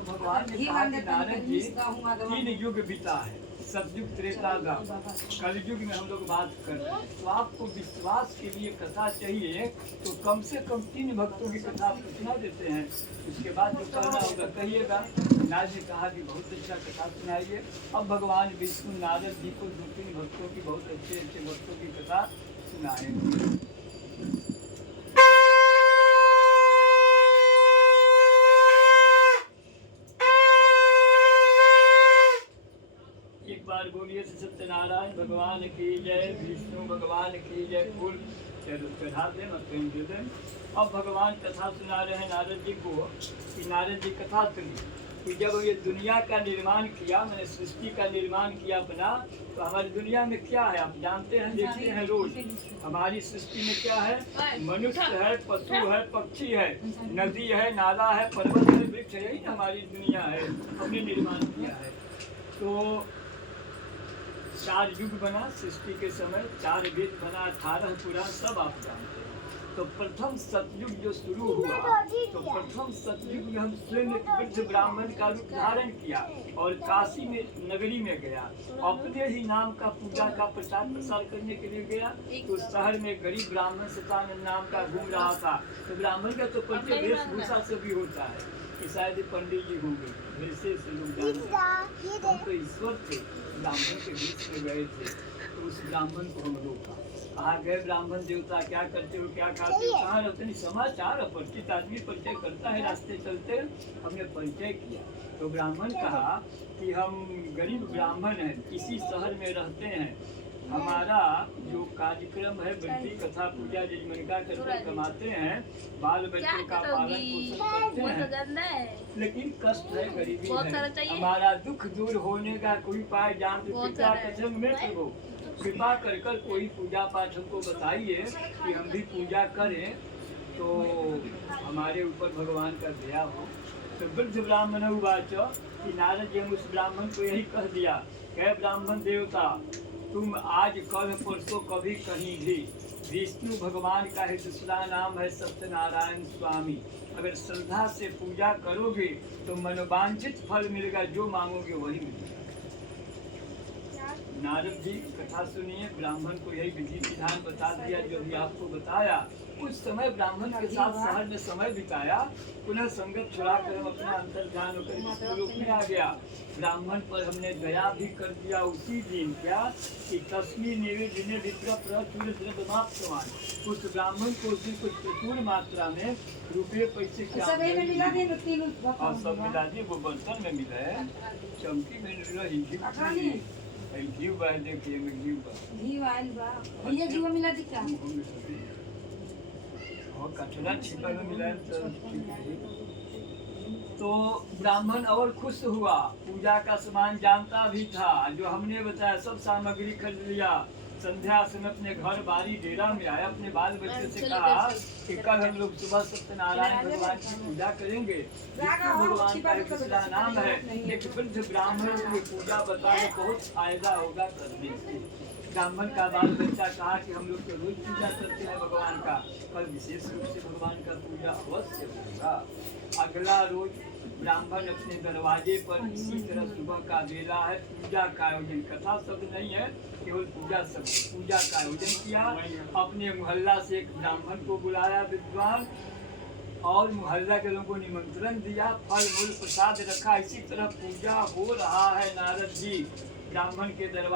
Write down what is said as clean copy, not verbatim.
तो भगवान ने कहा कि नारद जी 3 युग बीता है, सतयुग, त्रेता, द्वापर, कलयुग में हम लोग बात करते हैं। तो आपको विश्वास के लिए कथा चाहिए तो कम से कम 3 भक्तों की कथा आपको सुना देते हैं, उसके बाद जो करना होगा कहिएगा। नारद ने कहा कि बहुत अच्छा कथा सुनाइए। अब भगवान विष्णु नारद जी को 2-3 भक्तों की, बहुत अच्छे अच्छे भक्तों की कथा सुनाएंगे। एक बार बोलिए सत्यनारायण भगवान की जय, विष्णु भगवान की जय। फूल चढ़ा दें, मत दे दें। अब भगवान कथा सुना रहे हैं नारद जी को कि नारद जी कथा सुनिए कि जब ये दुनिया का निर्माण किया, मैंने सृष्टि का निर्माण किया अपना, तो हमारी दुनिया में क्या है आप जानते हैं, देखते हैं रोज। हमारी सृष्टि में क्या है, मनुष्य है, पशु है, पक्षी है, नदी है, नाला है, पर्वत है, वृक्ष है, यही हमारी दुनिया है, हमने निर्माण किया है। तो 4 युग बना सृष्टि के समय, 4 वेद बना, 18 पुराण, सब आप जानते हैं। तो प्रथम सतयुग जो शुरू हुआ, तो प्रथम सतयुग में हम स्वयं एक वृद्ध ब्राह्मण का रूप धारण किया और काशी में नगरी में गया, अपने ही नाम का पूजा का प्रचार प्रसार करने के लिए गया। तो शहर में गरीब ब्राह्मण सतानंद नाम का घूम रहा था। तो ब्राह्मण का तो परिचय वेशभूषा से भी होता है कि शायद पंडित जी होंगे, वैसे से लोग जानते हैं। तो ईश्वर थे, ब्राह्मण के बीच में गए थे, तो उस ब्राह्मण को हम रोका। कहा गए ब्राह्मण देवता क्या करते हो, क्या खाते हो, कहाँ रहते हैं, समाचार अपरिचित आदमी परिचय करता है, रास्ते चलते हमने परिचय किया। तो ब्राह्मण कहा कि हम गरीब ब्राह्मण हैं, इसी शहर में रहते हैं, हमारा जो कार्यक्रम है वृद्धि कथा पूजा जीविका करके कमाते हैं, बाल बच्चों का पालन पोषण करते हैं, लेकिन कष्ट है, गरीबी है। हमारा दुख दूर होने का कोई उपाय जानते पिता कसम में प्रभु, कृपा कर कर कोई पूजा पाठ हमको बताइए कि हम भी पूजा करें तो हमारे ऊपर भगवान का दया हो। तो वृद्ध ब्राह्मण हुआ कि नारद जी उस ब्राह्मण को यही कह दिया, कह ब्राह्मण देवता तुम आज कल परसों कभी कहीं भी विष्णु भगवान का ही दूसरा नाम है सत्यनारायण स्वामी, अगर श्रद्धा से पूजा करोगे तो मनोवांछित फल मिलेगा, जो मांगोगे वही मिलेगा। नारद जी कथा सुनिए, ब्राह्मण को यही विधि विधान बता दिया जो भी आपको बताया। उस समय ब्राह्मण के साथ शहर में समय बिताया, पुनः संगत छुड़ाकर हम अपना अंतर्ध्यान होकर लोक में आ गया। ब्राह्मण पर हमने दया भी कर दिया उसी दिन, क्या कि तस्मी निवेदने विप्र प्रचुर द्रव्यमाप्तवान, उस ब्राह्मण को उसी कुछ प्रचुर मात्रा में रुपये पैसे क्या सब मिला दिए, वो बर्तन में मिला है, चमकी में घी बा, देखिए घी बा, ये घी मिला दिखा और कचरा छिपा में मिला तो ब्राह्मण और खुश हुआ, पूजा का सामान जानता भी था, जो हमने बताया सब सामग्री खरीद लिया। संध्या समय अपने घर बारी डेरा में आया, अपने बाल बच्चे से कहा कि कल हम लोग सुबह सत्यनारायण भगवान की पूजा करेंगे, विष्णु भगवान का दूसरा नाम है, एक वृद्ध ब्राह्मण की पूजा बताए बहुत फायदा होगा करने से। ब्राह्मण का बाल बच्चा कहा कि हम लोग तो रोज पूजा करते हैं भगवान का, कल विशेष रूप से भगवान का पूजा अवश्य होगा। अगला रोज ब्राह्मण अपने दरवाजे पर इसी तरह सुबह का बेला है, पूजा का आयोजन, कथा शब्द नहीं है, केवल पूजा शब्द, पूजा का आयोजन किया। अपने मोहल्ला से एक ब्राह्मण को बुलाया विद्वान, और मोहल्ला के लोगों को निमंत्रण दिया, फल मूल प्रसाद रखा। इसी तरह पूजा हो रहा है। नारद जी ब्राह्मण के दरबार